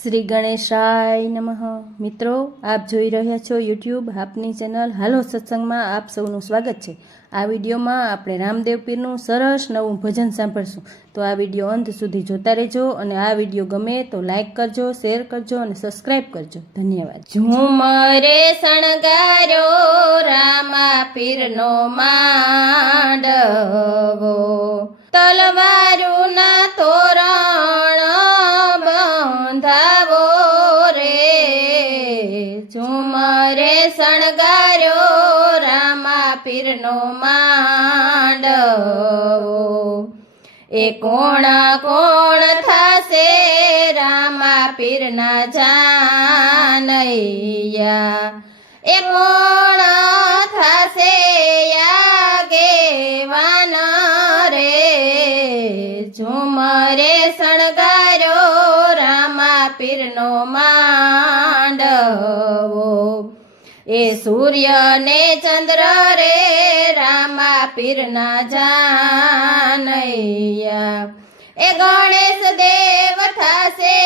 શ્રી ગણેશાય નમઃ. મિત્રો, આપ જોઈ રહ્યા છો યુટ્યુબ આપની ચેનલ હાલો સત્સંગમાં આપ સૌનું સ્વાગત છે. આ વિડીયોમાં આપણે રામદેવ પીરનું સરસ નવું ભજન સાંભળશું. તો આ વિડીયો અંત સુધી જોતા રહેજો અને આ વિડીયો ગમે તો લાઈક કરજો, શેર કરજો અને સબસ્ક્રાઈબ કરજો. ધન્યવાદ. ઝુમરે શણગાર્યો રામા પીરનો માંડવો, તલવારુના તોરણ બંધાવો રે. ઝુમરે શણગાર્યો રામા પીરનો માંડવો, એ કોણ કોણ થાશે રામા પીરના જાનૈયા, એ કોણ થાશે આગેવાન રે. ઝુમરે શણગાર્યો રામા પીરનો માંડવો, એ સૂર્ય ને ચંદ્ર રે રામા પીરના જાનૈયા, એ ગણેશ દેવ થાશે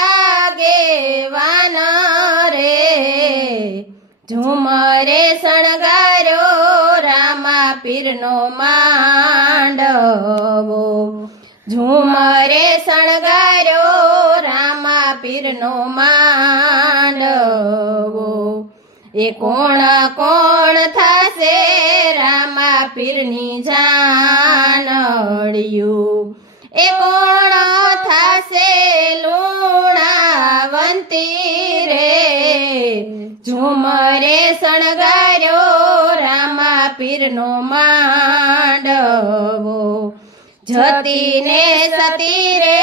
આગેવાન રે. ઝુમરે શણગાર્યો રામા પીરનો માંડવો, ઝુમરે શણગાર્યો રામા પીરનો માંડવો, એ કોણ કોણ થાશે રામા પીરની જાનડિયું, એ કોણ થાશે લુણાવંતી રે. ઝુમરે શણગાર્યો રામા પીરનો માંડવો, જતીને સતી રે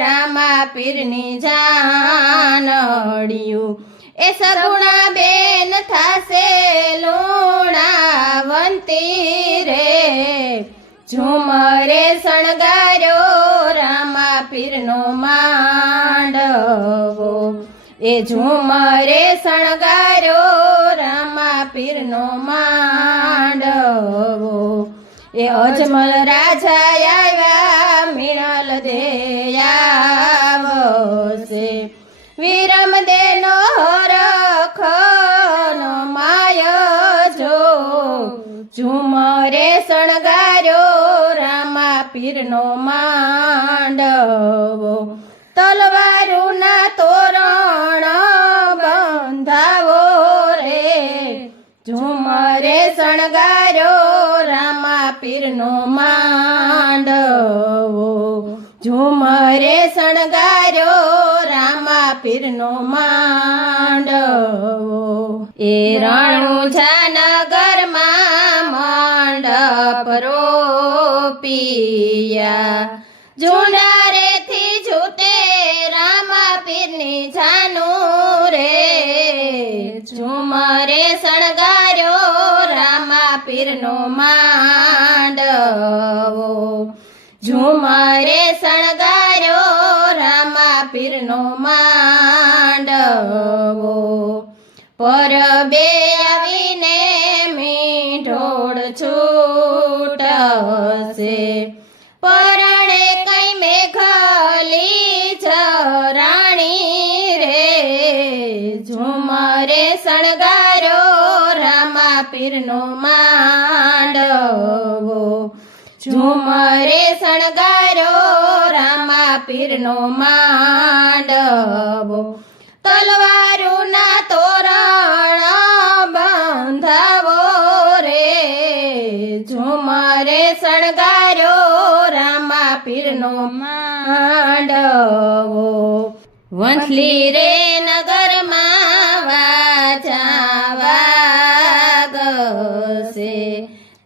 રામા પીરની જાનડિયું, એ સગુણા બેન થાશે લુણાવંતી રે. ઝુમરે શણગાર્યો રામા પીરનો માંડવો, એ ઝુમરે શણગાર્યો રામા પીરનો માંડવો, એ અજમલ રાજા આવ્યા મિણલ દે આવશે, વિરમ દેનો રખનો માય જો. ઝુમરે શણગાર્યો રામા પીરનો માંડવો, તલવારુના તોરણ બંધાવો રે. ઝુમરે શણગાર્યો રામા પીરનો માંડવો, ઝુમરે શણગાર્યો રામા પીરનો માંડવો, એ રણુજાનગરમાં મંડપ રોપિયા, ઝુંડારેથી ઝૂટે રામા પીરની જાનું રે. ઝુમરે શણગાર્યો રામા પીરનો માંડવો, ઝુમરે શણગાર્યો રામા પીરનો માંડવો, પરબે આવીને મીઠોળ છૂટશે, પરણે કઈ મેઘલી જરાણી રે. ઝુમરે શણગાર્યો રામા પીરનો માંડવો, ઝુમરે શણગાર્યો રામા પીરનો માંડવો, તલવારુના તોરણ બંધાવો રે. ઝુમરે શણગાર્યો રામા પીરનો માંડવો, વંથલી રે નગરમાં વાજા વાગશે,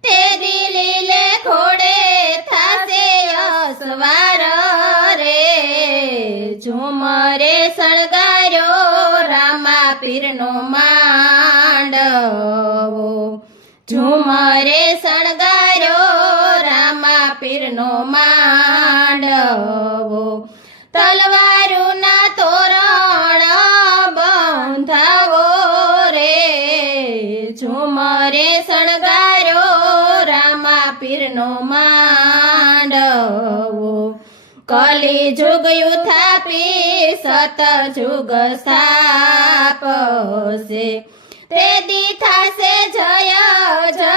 તે દિલીલે ઘોડે થાશે અસવાર રે. ઝુમરે શણગાર્યો રામા પીરનો માંડવો, ઝુમરે શણગાર્યો રામા પીરનો માંડવો, તલવારુના તોરણ બંધાવો રે. ઝુમરે શણગાર્યો રામા પીરનો માંડવો, કલી જુગ યુથાપી સત જુગ સ્થાપશે તે દી થાશે જય જય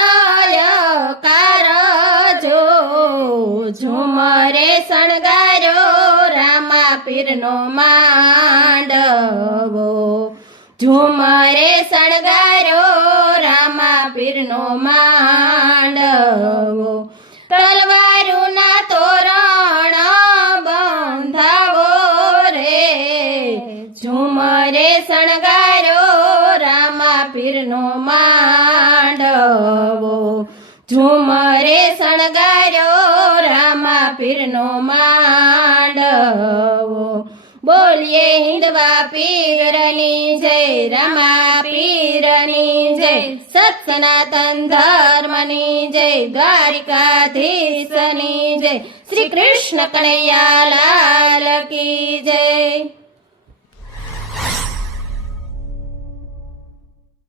કારજો ઝુમરે શણગાર્યો રામા પીરનો માંડવો ઝુમરે શણગાર્યો રામા પીરનો માંડવો તલવારુના તોરણ બંધાવો રે ઝુમરે શણગાર્યો રામા પીરનો માંડવો ઝુમરે શણગાર્યો રામા પીરનો માંડવો બોલીએ હિંદવા પીરની જય રામા પીરની જય સત સનાતન ધર્મની જય દ્વારિકાધીશની જય શ્રી કૃષ્ણ કનૈયા લાલ કી જય